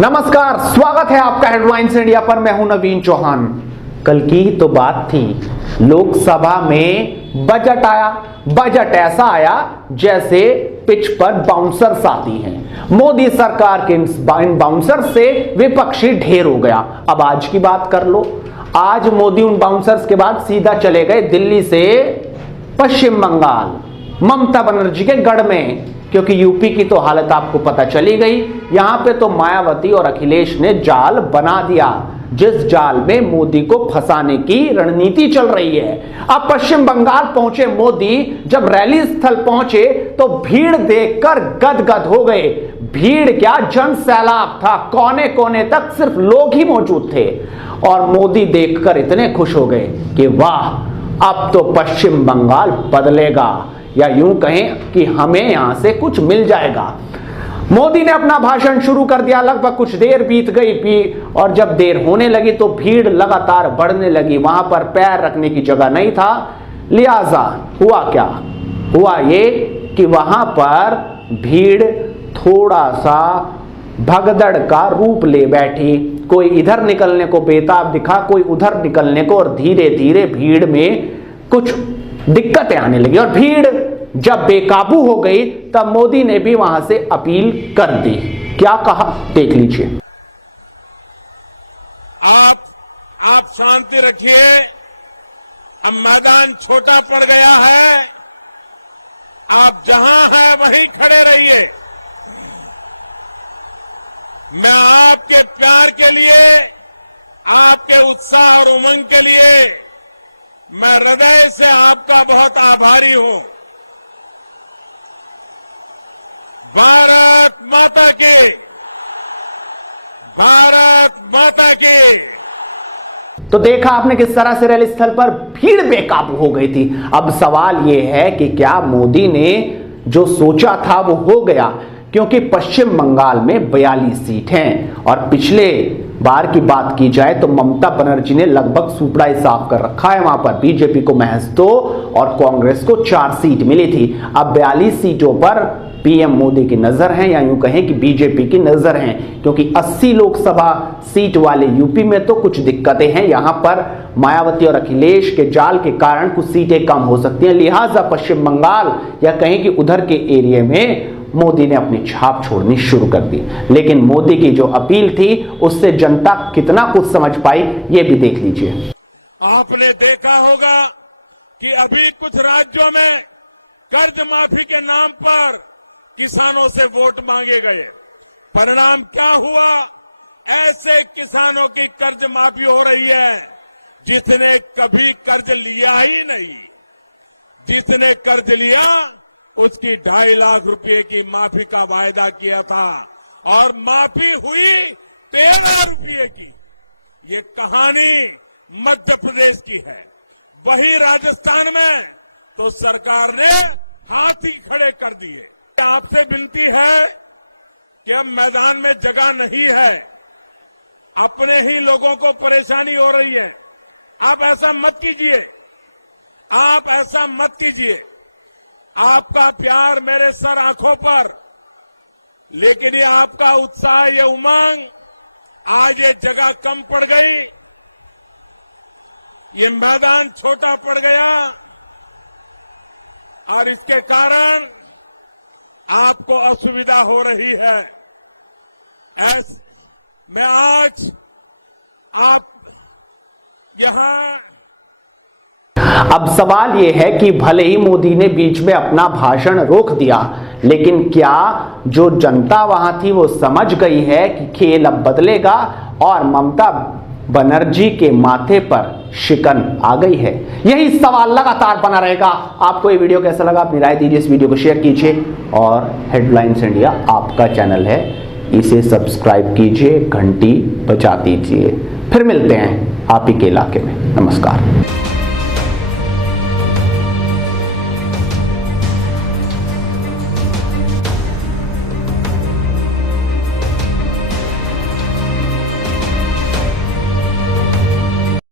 नमस्कार, स्वागत है आपका हेडलाइंस इंडिया पर। मैं हूं नवीन चौहान। कल की ही तो बात थी, लोकसभा में बजट आया। बजट ऐसा आया जैसे पिच पर बाउंसर्स आती हैं। मोदी सरकार के इन बाउंसर्स से विपक्षी ढेर हो गया। अब आज की बात कर लो। आज मोदी उन बाउंसर्स के बाद सीधा चले गए दिल्ली से पश्चिम बंगाल, ममता बनर्जी के गढ़ में, क्योंकि यूपी की तो हालत आपको पता चली गई। यहां पे तो मायावती और अखिलेश ने जाल बना दिया, जिस जाल में मोदी को फंसाने की रणनीति चल रही है। अब पश्चिम बंगाल पहुंचे मोदी, जब रैली स्थल पहुंचे तो भीड़ देखकर गदगद हो गए। भीड़ क्या, जन सैलाब था। कोने कोने तक सिर्फ लोग ही मौजूद थे और मोदी देखकर इतने खुश हो गए कि वाह, अब तो पश्चिम बंगाल बदलेगा, या यूं कहें कि हमें यहां से कुछ मिल जाएगा। मोदी ने अपना भाषण शुरू कर दिया। लगभग कुछ देर बीत गई और जब देर होने लगी तो भीड़ लगातार बढ़ने लगी। वहां पर पैर रखने की जगह नहीं था। लिहाजा हुआ क्या, हुआ ये कि वहां पर भीड़ थोड़ा सा भगदड़ का रूप ले बैठी। कोई इधर निकलने को बेताब दिखा, कोई उधर निकलने को, और धीरे धीरे भीड़ में कुछ दिक्कतें आने लगी। और भीड़ जब बेकाबू हो गई तब मोदी ने भी वहां से अपील कर दी। क्या कहा, देख लीजिए। आप शांति रखिए। अब मैदान छोटा पड़ गया है। आप जहां हैं वहीं खड़े रहिए। मैं आपके प्यार के लिए, आपके उत्साह और उमंग के लिए मैं हृदय से आपका बहुत आभारी हूं। भारत माता की, भारत माता की। तो देखा आपने किस तरह से रैली स्थल पर भीड़ बेकाबू हो गई थी। अब सवाल यह है कि क्या मोदी ने जो सोचा था वो हो गया, क्योंकि पश्चिम बंगाल में 42 सीट हैं और पिछले बार की बात की जाए तो ममता बनर्जी ने लगभग सुपड़ा ही साफ कर रखा है। वहां पर बीजेपी को महज 2 और कांग्रेस को 4 सीट मिली थी। अब 42 सीटों पर पीएम मोदी की नजर है, या यूं कहें कि बीजेपी की नजर है, क्योंकि 80 लोकसभा सीट वाले यूपी में तो कुछ दिक्कतें हैं। यहां पर मायावती और अखिलेश के जाल के कारण कुछ सीटें कम हो सकती हैं। लिहाजा पश्चिम बंगाल या कहें कि उधर के एरिया में मोदी ने अपनी छाप छोड़नी शुरू कर दी। लेकिन मोदी की जो अपील थी उससे जनता कितना कुछ समझ पाई, ये भी देख लीजिए। आपने देखा होगा कि अभी कुछ राज्यों में कर्ज माफी के नाम पर किसानों से वोट मांगे गए। परिणाम क्या हुआ? ऐसे किसानों की कर्ज माफी हो रही है जिसने कभी कर्ज लिया ही नहीं। जिसने कर्ज लिया उसकी 2.5 लाख रुपए की माफी का वायदा किया था और माफी हुई 13 रुपये की। ये कहानी मध्य प्रदेश की है। वही राजस्थान में तो सरकार ने हाथ ही खड़े कर दिए। आपसे विनती है कि अब मैदान में जगह नहीं है, अपने ही लोगों को परेशानी हो रही है। आप ऐसा मत कीजिए, आप ऐसा मत कीजिए। आपका प्यार मेरे सर आंखों पर, लेकिन ये आपका उत्साह, ये उमंग, आज ये जगह कम पड़ गई, ये मैदान छोटा पड़ गया और इसके कारण आपको असुविधा हो रही है। मैं आज आप यहां, अब सवाल यह है कि भले ही मोदी ने बीच में अपना भाषण रोक दिया, लेकिन क्या जो जनता वहां थी वो समझ गई है कि खेल अब बदलेगा और ममता बनर्जी के माथे पर शिकन आ गई है? यही सवाल लगातार बना रहेगा। आपको ये वीडियो कैसा लगा, अपनी राय दीजिए, इस वीडियो को शेयर कीजिए और हेडलाइंस इंडिया आपका चैनल है, इसे सब्सक्राइब कीजिए, घंटी बजा दीजिए। फिर मिलते हैं आप ही के इलाके में। नमस्कार।